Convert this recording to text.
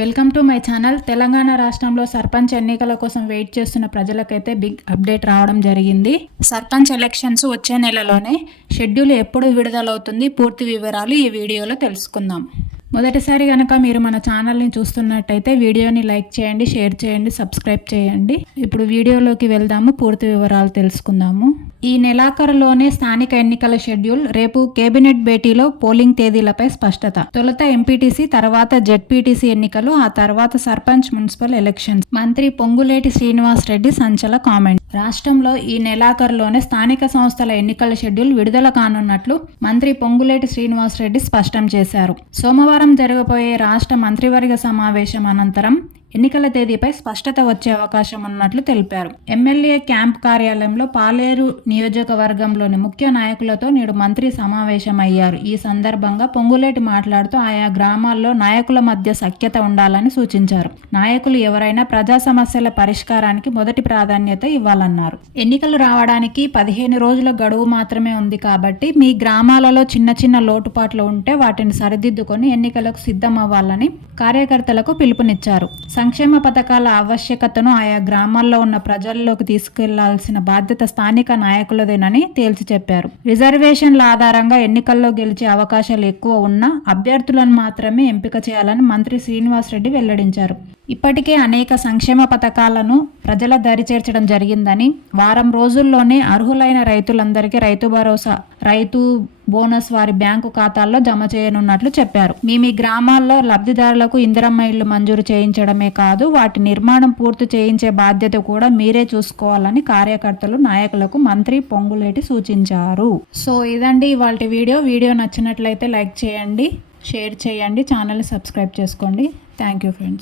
Welcome to my channel. Telangana రాష్ట్రంలో సర్పంచ్ ఎన్నికల కోసం వెయిట్ చేస్తున్న ప్రజలకైతే బిగ్ అప్డేట్ రావడం జరిగింది. సర్పంచ్ ఎలక్షన్స్ వచ్చే నెలలోనే షెడ్యూల్ ఎప్పుడు విడుదలవుతుంది? పూర్తి వివరాలు ఈ వీడియోలో తెలుసుకుందాం. మొదటిసారి కనుక మీరు మన ఛానల్ని చూస్తున్నట్టయితే వీడియోని లైక్ చేయండి షేర్ చేయండి సబ్స్క్రైబ్ చేయండి. ఇప్పుడు వీడియోలోకి వెళ్దాము పూర్తి వివరాలు తెలుసుకుందాము. ఈ నెలాఖరులోనే స్థానిక ఎన్నికల షెడ్యూల్ రేపు కేబినెట్ భేటీలో పోలింగ్ తేదీలపై స్పష్టత. తొలుత ఎంపీటీసీ తర్వాత జెడ్పీటీసీ ఎన్నికలు ఆ తర్వాత సర్పంచ్ మున్సిపల్ ఎలక్షన్స్. మంత్రి పొంగులేటి శ్రీనివాస్ రెడ్డి సంచల కామెంట్. రాష్ట్రంలో ఈ నెలాఖరులోనే స్థానిక సంస్థల ఎన్నికల షెడ్యూల్ విడుదల కానున్నట్లు మంత్రి పొంగులేటి శ్రీనివాస్ రెడ్డి స్పష్టం చేశారు. సోమవారం జరగబోయే రాష్ట్ర మంత్రివర్గ సమావేశం అనంతరం ఎన్నికల తేదీపై స్పష్టత వచ్చే అవకాశం ఉన్నట్లు తెలిపారు. ఎమ్మెల్యే క్యాంప్ కార్యాలయంలో పాలేరు నియోజకవర్గంలోని ముఖ్య నాయకులతో నేడు మంత్రి సమావేశమయ్యారు. ఈ సందర్భంగా పొంగులేటి మాట్లాడుతూ ఆయా గ్రామాల్లో నాయకుల మధ్య సఖ్యత ఉండాలని సూచించారు. నాయకులు ఎవరైనా ప్రజా సమస్యల పరిష్కారానికి మొదటి ప్రాధాన్యత ఇవ్వాలన్నారు. ఎన్నికలు రావడానికి పదిహేను రోజుల గడువు మాత్రమే ఉంది కాబట్టి మీ గ్రామాలలో చిన్న చిన్న లోటుపాట్లు ఉంటే వాటిని సరిదిద్దుకొని ఎన్నికలకు సిద్ధం అవ్వాలని కార్యకర్తలకు పిలుపునిచ్చారు. సంక్షేమ పథకాల ఆవశ్యకతను ఆయా గ్రామాల్లో ఉన్న ప్రజల్లోకి తీసుకెళ్ళాల్సిన బాధ్యత స్థానిక నాయకులదేనని తేల్చి చెప్పారు. రిజర్వేషన్ల ఆధారంగా ఎన్నికల్లో గెలిచే అవకాశాలు ఎక్కువ ఉన్న అభ్యర్థులను మాత్రమే ఎంపిక చేయాలని మంత్రి శ్రీనివాసరెడ్డి వెల్లడించారు. ఇప్పటికే అనేక సంక్షేమ పథకాలను ప్రజల దరి చేర్చడం జరిగిందని వారం రోజుల్లోనే అర్హులైన రైతులందరికీ రైతు భరోసా రైతు బోనస్ వారి బ్యాంకు ఖాతాల్లో జమ చేయనున్నట్లు చెప్పారు. మీ మీ గ్రామాల్లో లబ్ధిదారులకు ఇందిరమ్మ ఇళ్ళు మంజూరు చేయించడమే కాదు వాటి నిర్మాణం పూర్తి చేయించే బాధ్యత కూడా మీరే చూసుకోవాలని కార్యకర్తలు నాయకులకు మంత్రి పొంగులేటి సూచించారు. సో ఇదండి ఇవాళ వీడియో. వీడియో నచ్చినట్లయితే లైక్ చేయండి షేర్ చేయండి ఛానల్ సబ్స్క్రైబ్ చేసుకోండి. Thank you friends.